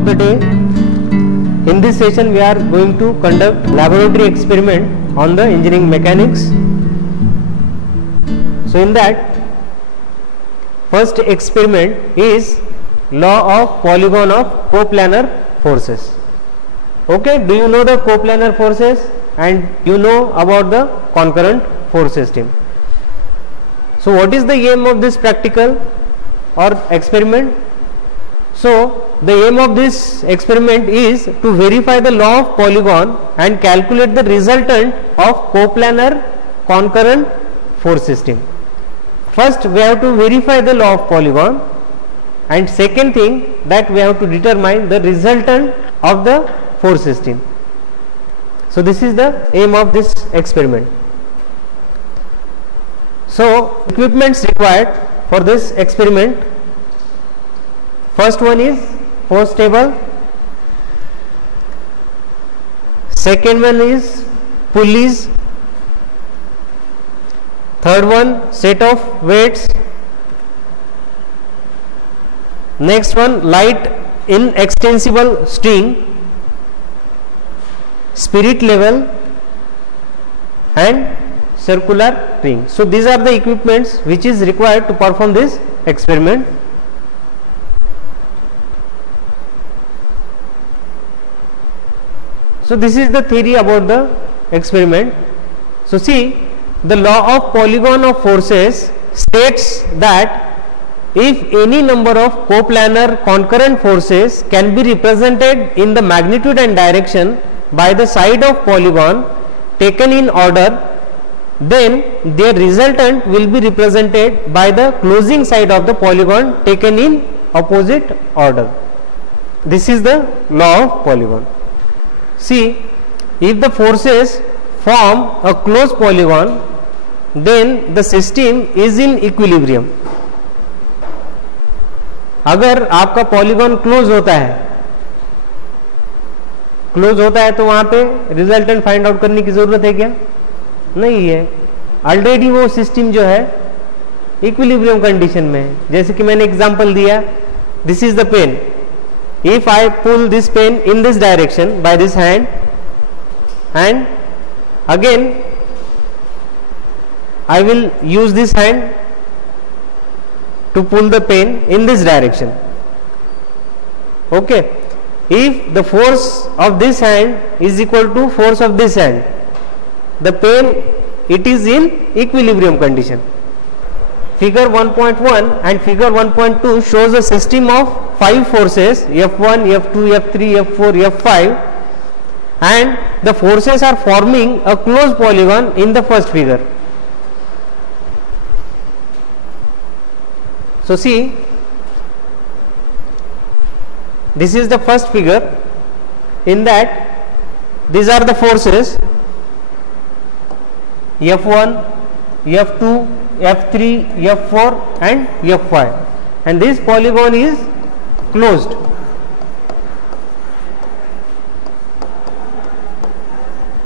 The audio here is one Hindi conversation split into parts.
of the day. In this session we are going to conduct laboratory experiment on the engineering mechanics. So in that, first experiment is law of polygon of coplanar forces. Okay, do you know the coplanar forces and you know about the concurrent force system? So what is the aim of this practical or experiment? So the aim of this experiment is to verify the law of polygon and calculate the resultant of coplanar concurrent force system. First we have to verify the law of polygon, and second thing that we have to determine the resultant of the force system. So this is the aim of this experiment. So equipments required for this experiment. First one is force table, second one is pulleys, third one set of weights, next one light inextensible string, spirit level and circular ring. So these are the equipments which is required to perform this experiment. So this is the theory about the experiment. So see, the law of polygon of forces states that if any number of coplanar concurrent forces can be represented in the magnitude and direction by the side of polygon taken in order, then their resultant will be represented by the closing side of the polygon taken in opposite order. This is the law of polygon. See, if the forces form a closed polygon, then the system is in equilibrium. अगर आपका पॉलीगॉन क्लोज होता है तो वहां पे रिजल्टेंट फाइंड आउट करने की जरूरत है क्या? नहीं है, ऑलरेडी वो सिस्टम जो है इक्विलिब्रियम कंडीशन में है. जैसे कि मैंने एग्जांपल दिया, this is the pen. If I pull this pen in this direction by this hand and again I will use this hand to pull the pen in this direction. Okay, if the force of this hand is equal to force of this hand, the pen it is in equilibrium condition. Figure 1.1 and figure 1.2 shows a system of 5 forces F1, F2, F3, F4, F5, and the forces are forming a closed polygon in the first figure. So see, this is the first figure. In that, these are the forces F1, F2, F3, F4 and F5, and this polygon is closed.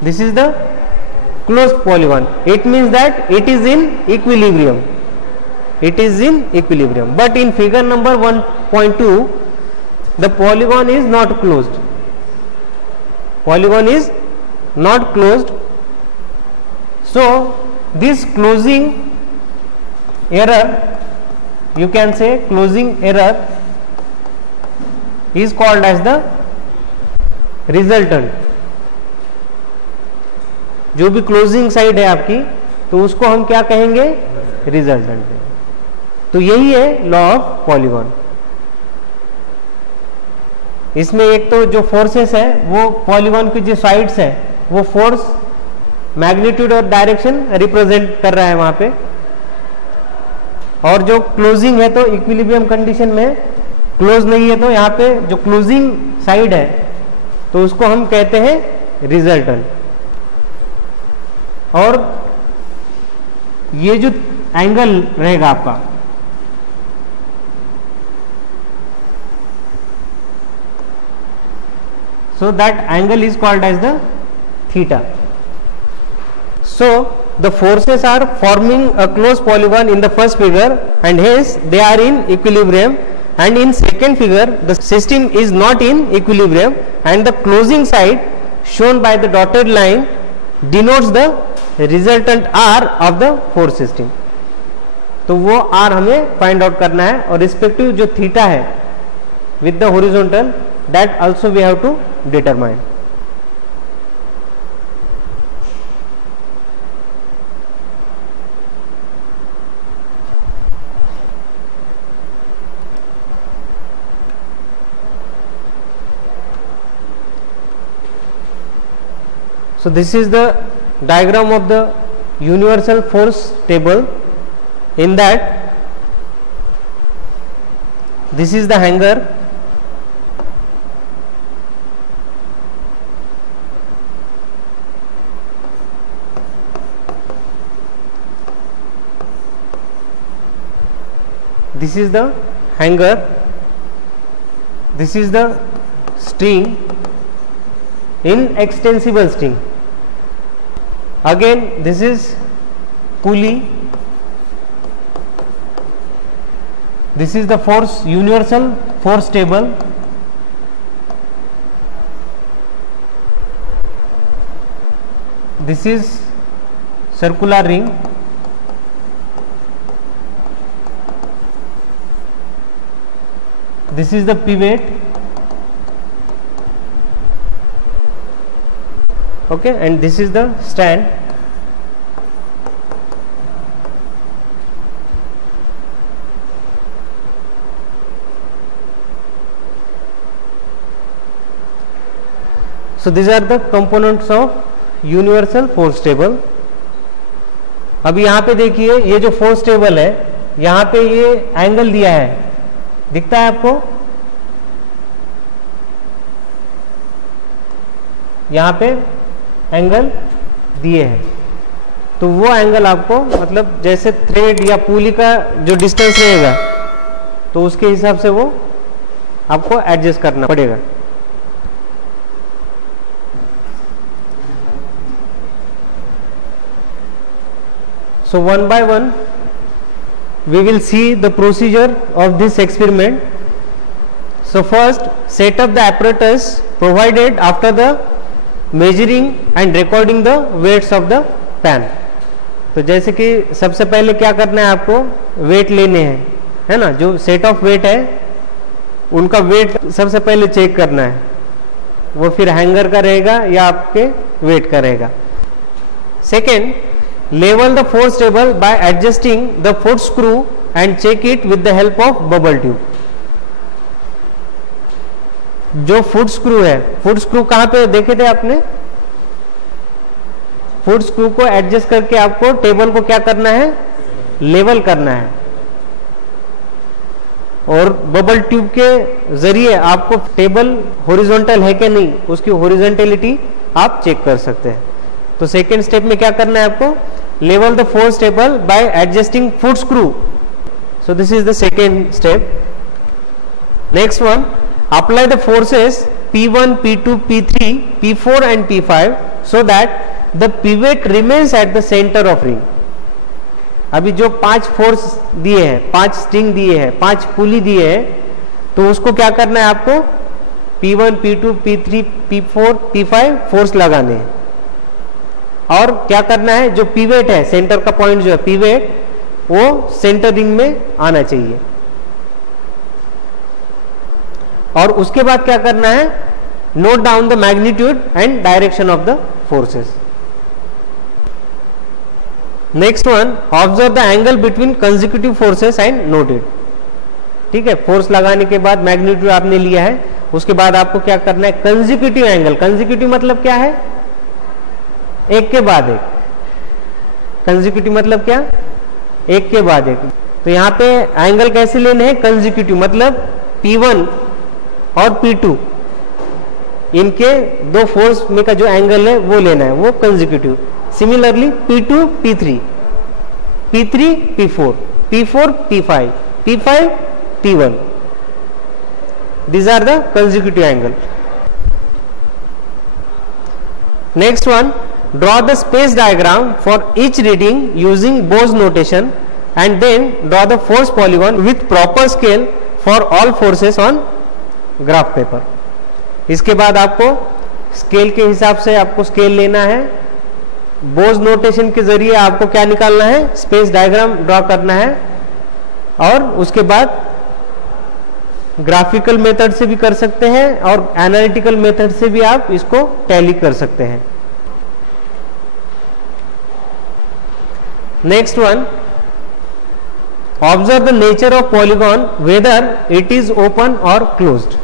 This is the closed polygon. It means that it is in equilibrium. It is in equilibrium. But in figure number 1.2, the polygon is not closed. Polygon is not closed. So this closing error, you can say closing error, is called as the resultant. जो भी क्लोजिंग साइड है आपकी, तो उसको हम क्या कहेंगे? रिजल्टेंट. तो यही है लॉ ऑफ पॉलीगॉन. इसमें एक तो जो फोर्सेस है वो पॉलीगॉन की जो साइड्स है वो फोर्स मैग्नीट्यूड और डायरेक्शन रिप्रेजेंट कर रहा है वहां पे, और जो क्लोजिंग है तो इक्विलिब्रियम कंडीशन में क्लोज नहीं है, तो यहाँ पे जो क्लोजिंग साइड है तो उसको हम कहते हैं रिजल्टेंट. और ये जो एंगल रहेगा आपका, so that angle is called as the theta. So the forces are forming a closed polygon in the first figure, and hence they are in equilibrium, and in second figure the system is not in equilibrium and the closing side shown by the dotted line denotes the resultant R of the force system. तो वो R हमें फाइंड आउट करना है और रिस्पेक्टिव जो थीटा है with the horizontal that also we have to determine. So this is the diagram of the universal force table. In that, this is the hanger, this is the hanger, this is the string, inextensible string. Again this is pulley, this is the force universal force table, this is circular ring, this is the pivot, okay, and this is the stand. So these are the components of universal force table. अब यहाँ पे देखिए ये जो फोर्स टेबल है यहाँ पे ये एंगल दिया है, दिखता है आपको? यहाँ पे एंगल दिए हैं, तो वो एंगल आपको मतलब जैसे थ्रेड या पुली का जो डिस्टेंस रहेगा तो उसके हिसाब से वो आपको एडजस्ट करना पड़ेगा. So one by one we will see the procedure of this experiment. So first set up the apparatus provided after the measuring and recording the weights of the pan. तो जैसे कि सबसे पहले क्या करना है, आपको वेट लेने हैं, है ना, जो सेट ऑफ वेट है उनका वेट सबसे पहले चेक करना है, वो फिर हैंगर का रहेगा या आपके वेट का रहेगा. Second, level the force table by adjusting the foot screw and check it with the help of bubble tube. जो फुट स्क्रू है, फुट स्क्रू कहाँ पे देखे थे आपने? फुट स्क्रू को एडजस्ट करके आपको टेबल को क्या करना है, लेवल करना है, और बबल ट्यूब के जरिए आपको टेबल हॉरिजॉन्टल है कि नहीं उसकी हॉरिजॉन्टलिटी आप चेक कर सकते हैं. तो सेकेंड स्टेप में क्या करना है आपको, level the force table by adjusting foot screw. So this is the second step. Next one, apply the forces P1, P2, P3, P4 and P5 so that the pivot remains at the center of ring. अभी जो 5 फोर्स दिए हैं, 5 स्ट्रिंग दिए हैं, 5 पुली दिए हैं, तो उसको क्या करना है आपको P1, P2, P3, P4, P5 force लगाने हैं, और क्या करना है जो पिवेट है, सेंटर का पॉइंट जो है पिवेट, वो सेंटर रिंग में आना चाहिए. और उसके बाद क्या करना है, note down the magnitude and direction of the forces. Next one, observe the angle between consecutive forces and note it. ठीक है, फोर्स लगाने के बाद मैग्नीट्यूड आपने लिया है, उसके बाद आपको क्या करना है, कंसेक्यूटिव एंगल. कंसेक्यूटिव मतलब क्या है, एक के बाद एक. कंसेक्यूटिव मतलब क्या, एक के बाद एक. तो यहाँ पे एंगल कैसे लेने हैं, कंसेक्यूटिव मतलब P1 और P2 इनके दो फोर्स में का जो एंगल है वो लेना है, वो consecutive. Similarly P2 P3, P3 P4, P4 P5, P5 P1. These are the consecutive angle. Next one, draw the space diagram for each reading using Bose notation and then draw the force polygon with proper scale for all forces on graph paper. इसके बाद आपको स्केल के हिसाब से आपको स्केल लेना है। बोज नोटेशन के जरिए आपको क्या निकालना है, स्पेस डायग्राम ड्रॉ करना है, और उसके बाद ग्राफिकल मेथड से भी कर सकते हैं और एनालिटिकल मेथड से भी आप इसको टैली कर सकते हैं। Next one, observe the nature of polygon whether it is open और क्लोज्ड।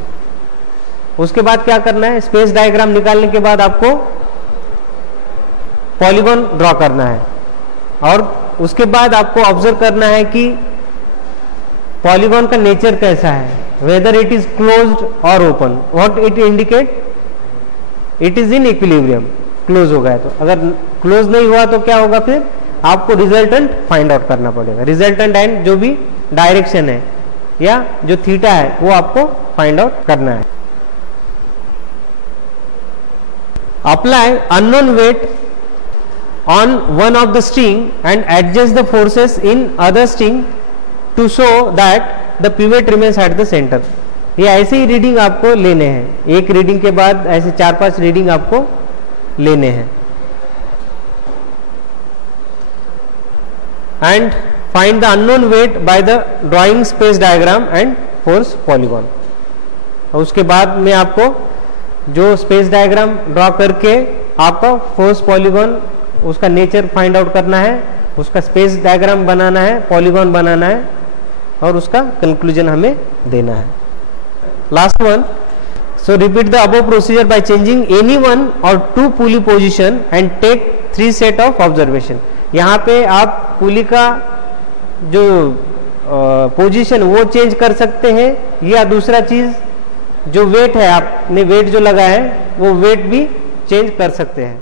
उसके बाद क्या करना है, स्पेस डायग्राम निकालने के बाद आपको पॉलीगॉन ड्रॉ करना है, और उसके बाद आपको ऑब्जर्व करना है कि पॉलीगॉन का नेचर कैसा है, वेदर इट इज क्लोज्ड और open. What it indicate, it is in equilibrium. Close हो गया तो, अगर क्लोज नहीं हुआ तो क्या होगा, फिर आपको रिजल्टेंट फाइंड आउट करना पड़ेगा। रिजल्टेंट एंड जो भी डायरेक्शन है या जो थीटा है वो आपको फाइंड आउट करना है। Apply unknown weight on one of the string and adjust the forces in other string to show that the pivot remains at the center। ये ऐसे ही रीडिंग आपको लेने हैं, एक रीडिंग के बाद ऐसे 4-5 रीडिंग आपको लेने हैं। And find the unknown weight by the drawing space diagram and force polygon. और उसके बाद में आपको जो स्पेस डायग्राम ड्रॉ करके आपका फोर्स पॉलीगॉन उसका नेचर फाइंड आउट करना है, उसका स्पेस डायग्राम बनाना है, पॉलीगॉन बनाना है, और उसका कंक्लूजन हमें देना है। Last one, so repeat the above procedure by changing any one or 2 pulley position and take 3 set of observation. यहाँ पे आप पुली का जो पोजीशन वो चेंज कर सकते हैं, या दूसरा चीज जो वेट है, आपने वेट जो लगाया है वो वेट भी चेंज कर सकते हैं।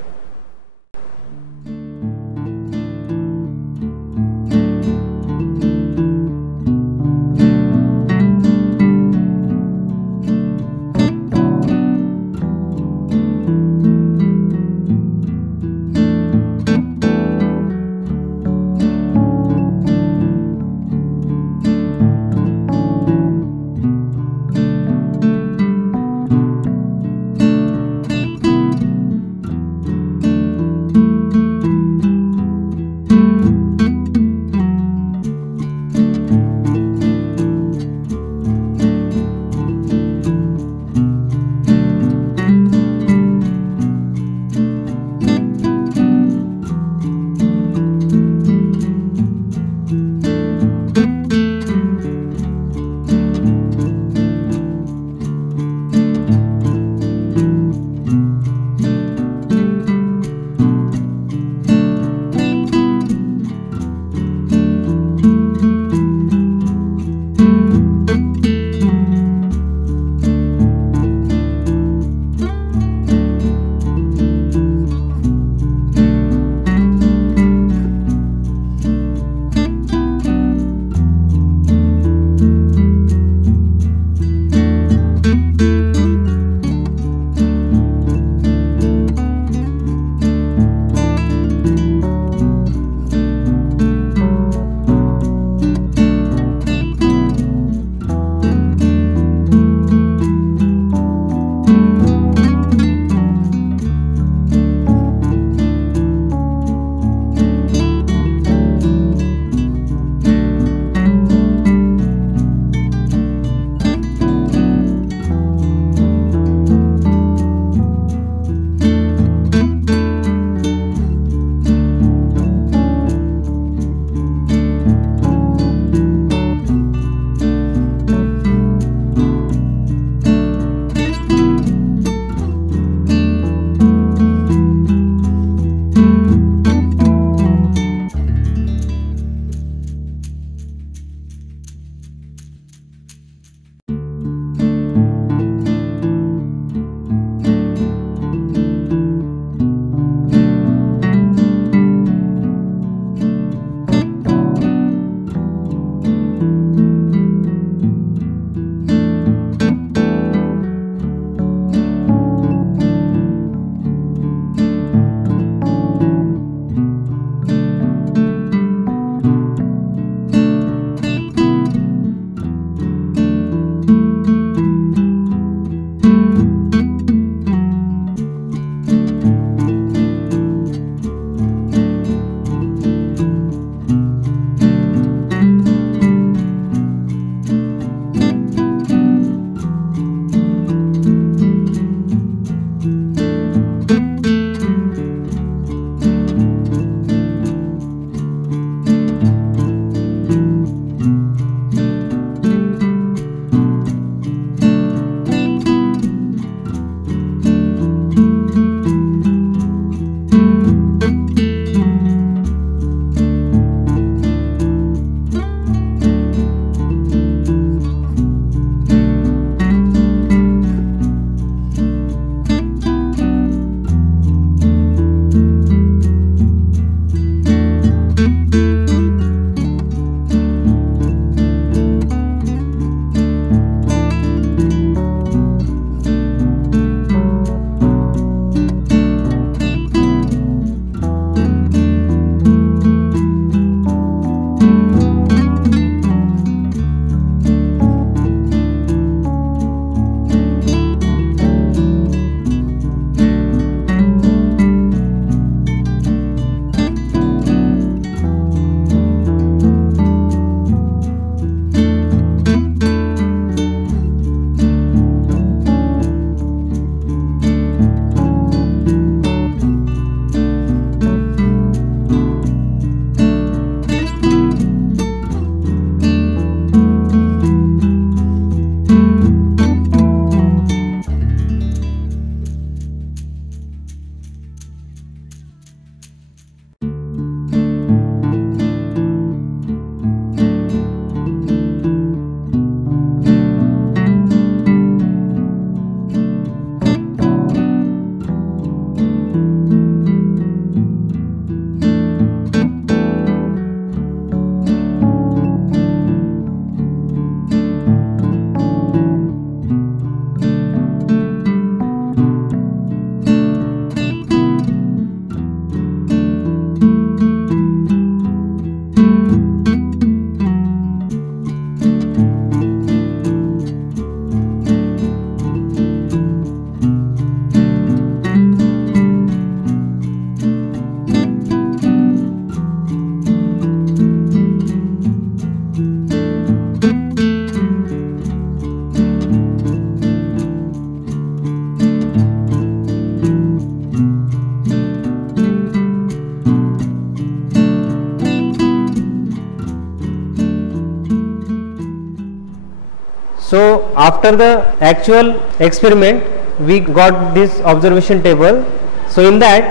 So after the actual experiment we got this observation table. So in that,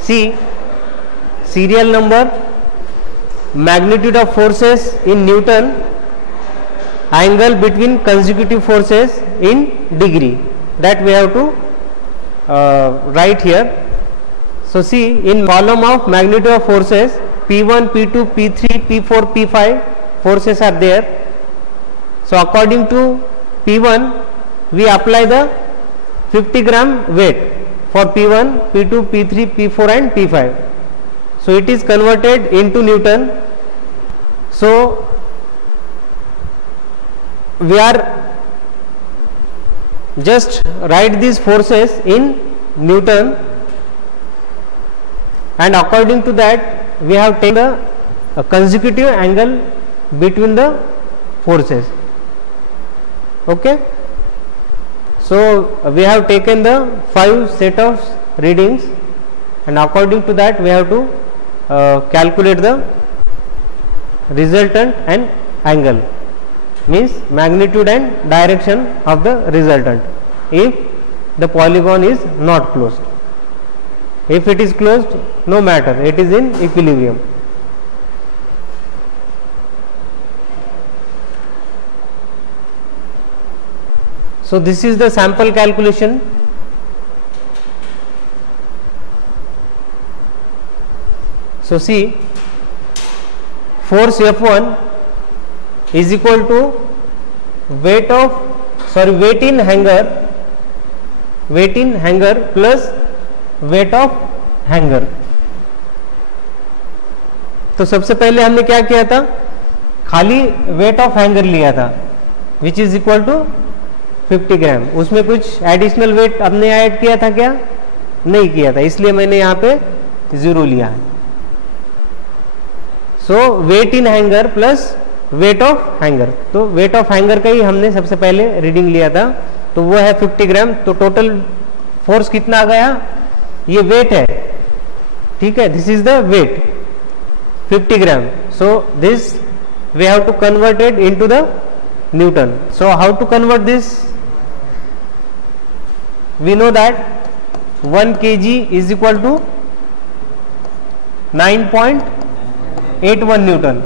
see, serial number, magnitude of forces in Newton, angle between consecutive forces in degree, that we have to write here. So see, in column of magnitude of forces, P1, P2, P3, P4, P5 forces are there. So according to P1 we apply the 50 gram weight for P1, P2, P3, P4 and P5. So it is converted into Newton. So we are just write these forces in Newton, and according to that we have taken the consecutive angle between the forces. Okay. So we have taken the 5 set of readings, and according to that we have to calculate the resultant and angle, means magnitude and direction of the resultant, if the polygon is not closed. If it is closed, no matter, it is in equilibrium. So this is the sample calculation. So see, force F1 is equal to weight in hanger plus weight of hanger. तो सबसे पहले हमने क्या किया था, खाली वेट ऑफ हैंगर लिया था विच इज इक्वल टू 50 ग्राम. उसमें कुछ एडिशनल वेट हमने ऐड किया था क्या, नहीं किया था, इसलिए मैंने यहाँ पे 0 लिया है. So weight in hanger plus weight of hanger, तो वेट ऑफ हैंगर का ही हमने सबसे पहले रीडिंग लिया था, तो वो है 50 ग्राम. तो टोटल फोर्स कितना आ गया, ये वेट है, ठीक है, this is the weight 50 gram. So this we have to convert it into the newton. So how to convert this, we know that 1 kg is equal to 9.81 Newton.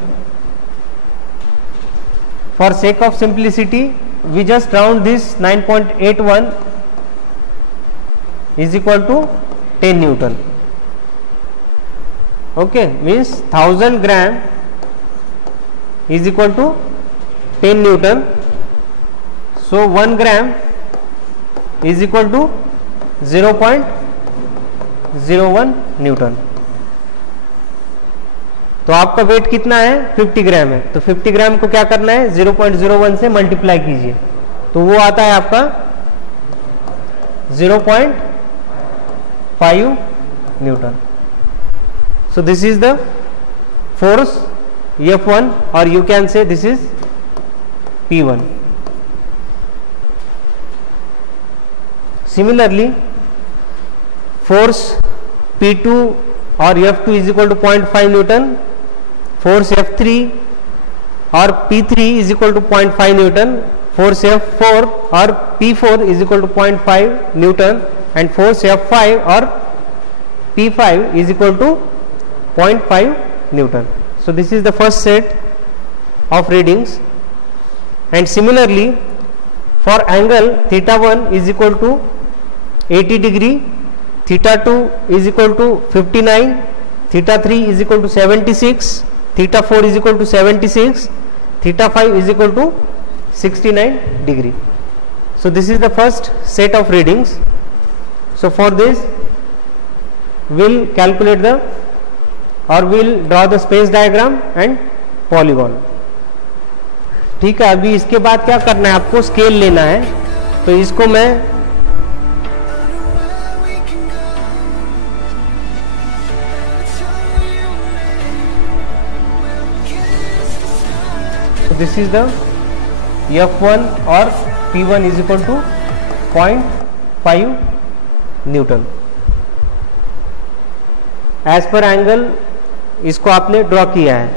For sake of simplicity, we just round this 9.81 is equal to 10 Newton. Okay, means 1000 gram is equal to 10 Newton. So 1 gram is equal to 0.01 Newton. तो आपका वेट कितना है, 50 ग्राम है, तो 50 ग्राम को क्या करना है, 0.01 से मल्टीप्लाई कीजिए, तो वो आता है आपका 0.5 newton. So this is the force F1, और you can say this is P1. Similarly force P2 और F2 is equal to 0.5 newton, force F3 और P3 is equal to 0.5 newton, force F4 और P4 is equal to 0.5 newton, and force F5 और P5 is equal to 0.5 newton. So this is the first set of readings, and similarly for angle theta 1 is equal to 80 degree, theta 2 is equal to 59, theta 3 is equal to 76, theta 4 is equal to 76, theta 5 is equal to 69 degree. So this is the first set of readings. So for this we'll calculate the, or we'll draw the space diagram and polygon. ठीक है, अभी इसके बाद क्या करना है, आपको स्केल लेना है, तो इसको मैं दिस इज द F1 और P1 is equal to 0.5 newton. As per angle इसको आपने ड्रॉ किया है.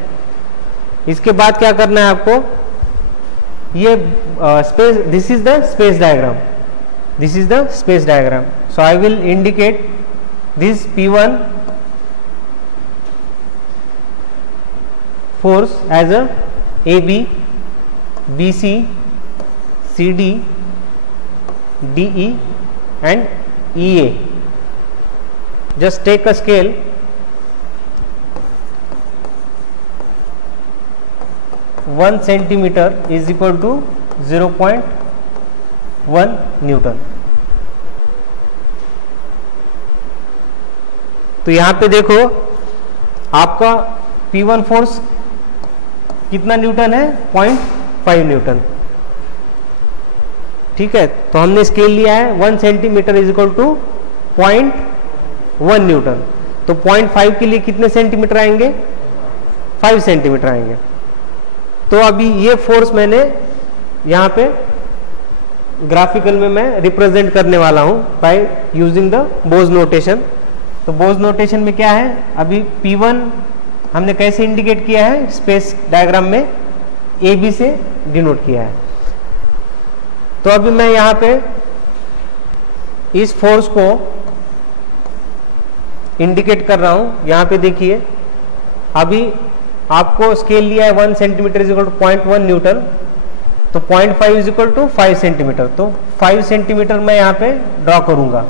इसके बाद क्या करना है आपको, ये space, this is the space diagram, this is the space diagram. So I will indicate this P1 force as a AB, BC, CD, DE and EA. Just take a scale. One centimeter is equal to 0.1 Newton. तो यहाँ पे देखो आपका P1 फोर्स कितना न्यूटन है, 0.5 न्यूटन. ठीक है, तो हमने स्केल लिया है 1 centimetre is equal to 0.1 newton. तो 0.5 के लिए कितने सेंटीमीटर आएंगे, 5 सेंटीमीटर आएंगे. तो अभी ये फोर्स मैंने यहाँ पे ग्राफिकल में मैं रिप्रेजेंट करने वाला हूँ by using the Bhoj notation. तो बोज नोटेशन में क्या है, अभी P1 हमने कैसे इंडिकेट किया है, स्पेस डायग्राम में AB से डिनोट किया है. तो अभी मैं यहाँ पे इस फोर्स को इंडिकेट कर रहा हूँ. यहाँ पे देखिए अभी आपको स्केल लिया है 1 centimetre is equal to 0.1 newton. तो 0.5 इज इक्वल टू 5 सेंटीमीटर. तो 5 सेंटीमीटर मैं यहाँ पे ड्रॉ करूंगा.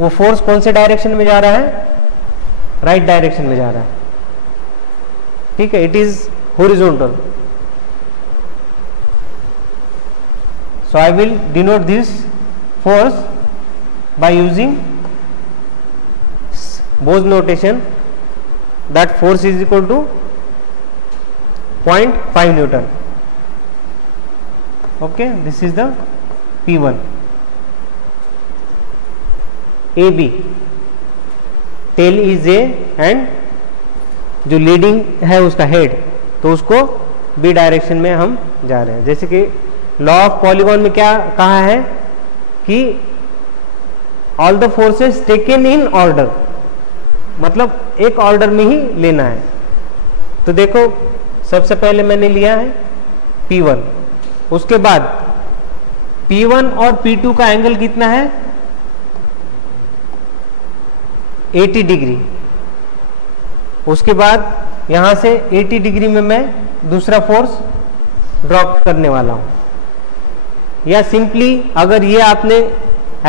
वो फोर्स कौन से डायरेक्शन में जा रहा है, राइट डायरेक्शन में जा रहा है. ठीक है, it is horizontal. So I will denote this force by using Bow's notation. That force is equal to 0.5 newton. Okay, this is the P1. AB tail is A and जो लीडिंग है उसका हेड, तो उसको B डायरेक्शन में हम जा रहे हैं. जैसे कि लॉ ऑफ पॉलीगॉन में क्या कहा है कि all the forces taken in order, मतलब एक ऑर्डर में ही लेना है. तो देखो सबसे पहले मैंने लिया है P1, उसके बाद P1 और P2 का एंगल कितना है, 80 डिग्री. उसके बाद यहां से 80 डिग्री में मैं दूसरा फोर्स ड्रॉप करने वाला हूं. या सिंपली अगर ये आपने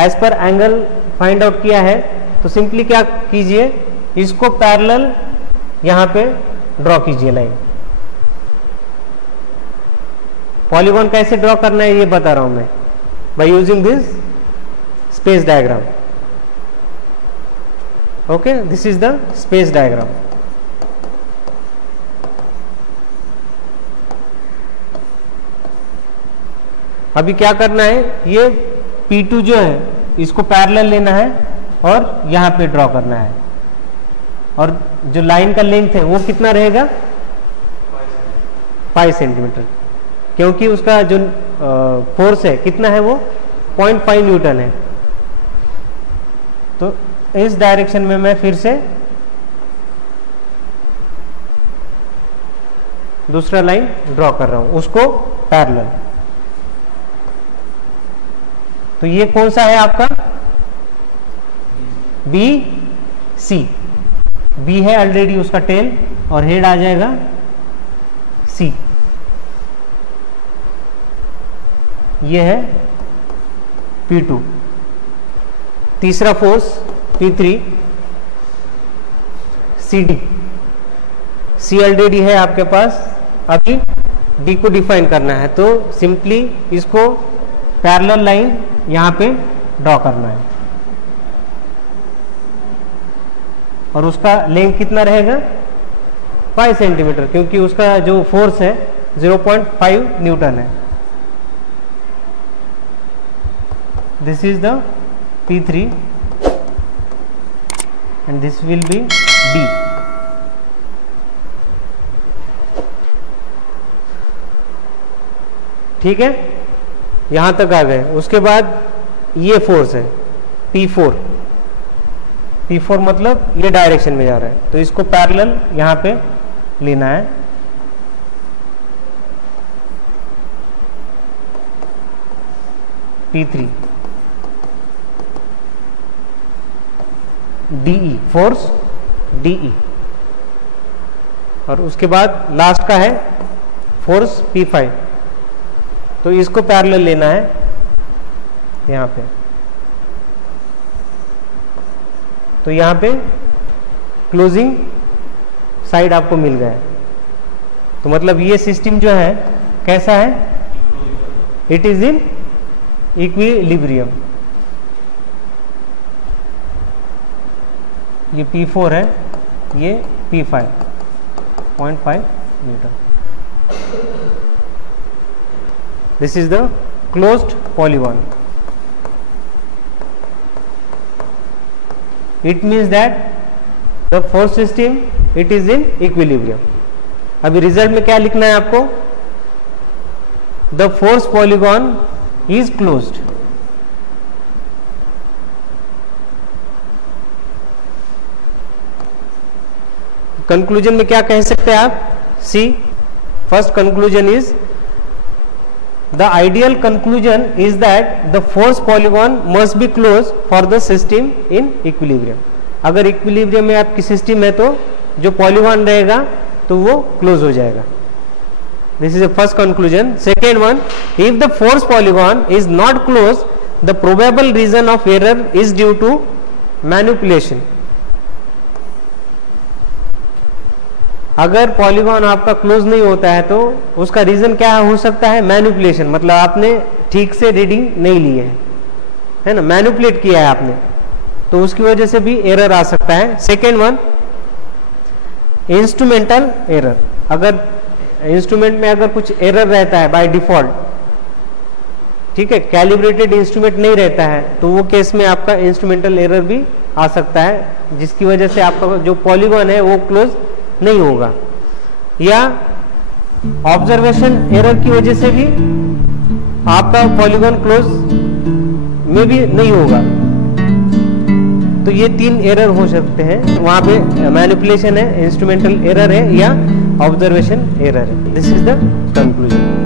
as per angle find out किया है तो सिंपली क्या कीजिए, इसको पैरेलल यहां पे ड्रॉ कीजिए लाइन. पॉलीगॉन कैसे ड्रॉ करना है ये बता रहा हूं मैं by using this space diagram. Okay, this is the space diagram. अभी क्या करना है, ये P2 जो है इसको पैरेलल लेना है और यहां पे ड्रॉ करना है. और जो लाइन का लेंथ है वो कितना रहेगा, 5 सेंटीमीटर. क्योंकि उसका जो फोर्स है कितना है, वो 0.5 न्यूटन है. तो इस डायरेक्शन में मैं फिर से दूसरा लाइन ड्रॉ कर रहा हूं, उसको पैरेलल. तो ये कौन सा है आपका, BC. B है ऑलरेडी उसका टेल और हेड आ जाएगा C. ये है P2. तीसरा force P3 CD. C already है आपके पास, अभी D को डिफाइन करना है. तो सिंपली इसको पैरेलल लाइन यहां पे ड्रॉ करना है और उसका लेंथ कितना रहेगा, 5 सेंटीमीटर, क्योंकि उसका जो फोर्स है 0.5 न्यूटन है. This is the P3 and this will be D. ठीक है, यहां तक आ गए. उसके बाद ये फोर्स है P4. P4 मतलब ये डायरेक्शन में जा रहा है, तो इसको पैरेलल यहां पे लेना है. P3 DE, फोर्स DE, और उसके बाद लास्ट का है फोर्स P5। तो इसको पैरेलल लेना है यहाँ पे। तो यहाँ पे क्लोजिंग साइड आपको मिल गया है। तो मतलब ये सिस्टम जो है कैसा है, इट इज इन इक्विलिब्रियम। ये P4 है, ये P5, 0.5 metre. This is the closed polygon. It means that the force system it is in equilibrium. अभी रिजल्ट में क्या लिखना है आपको, the force polygon is closed. Conclusion में क्या कह सकते हैं आप, see first conclusion is the ideal conclusion is that the force polygon must be close for the system in equilibrium. अगर इक्विलिब्रियम में आपकी सिस्टम है तो जो पॉलीगॉन रहेगा तो वो क्लोज हो जाएगा। This is the first conclusion. Second one, if the force polygon is not close the probable reason of error is due to manipulation. अगर पॉलीगॉन आपका क्लोज नहीं होता है तो उसका रीजन क्या हो सकता है, मैनिपुलेशन, मतलब आपने ठीक से रीडिंग नहीं ली है ना, मैनिपुलेट किया है आपने, तो उसकी वजह से भी एरर आ सकता है। Second one, instrumental error. अगर इंस्ट्रूमेंट में अगर कुछ एरर रहता है बाय डिफॉल्ट, ठीक है, कैलिब्रेटेड इंस्ट्रूमेंट नहीं रहता है, तो वो केस में आपका इंस्ट्रूमेंटल एरर भी आ सकता है, जिसकी वजह से आपका जो पॉलीगॉन है वो क्लोज नहीं होगा। या ऑब्जर्वेशन एरर की वजह से भी आपका पॉलीगॉन क्लोज में भी नहीं होगा। तो ये तीन एरर हो सकते हैं, वहां पे मैनिपुलेशन है, इंस्ट्रूमेंटल एरर है या ऑब्जर्वेशन एरर है। This is the conclusion.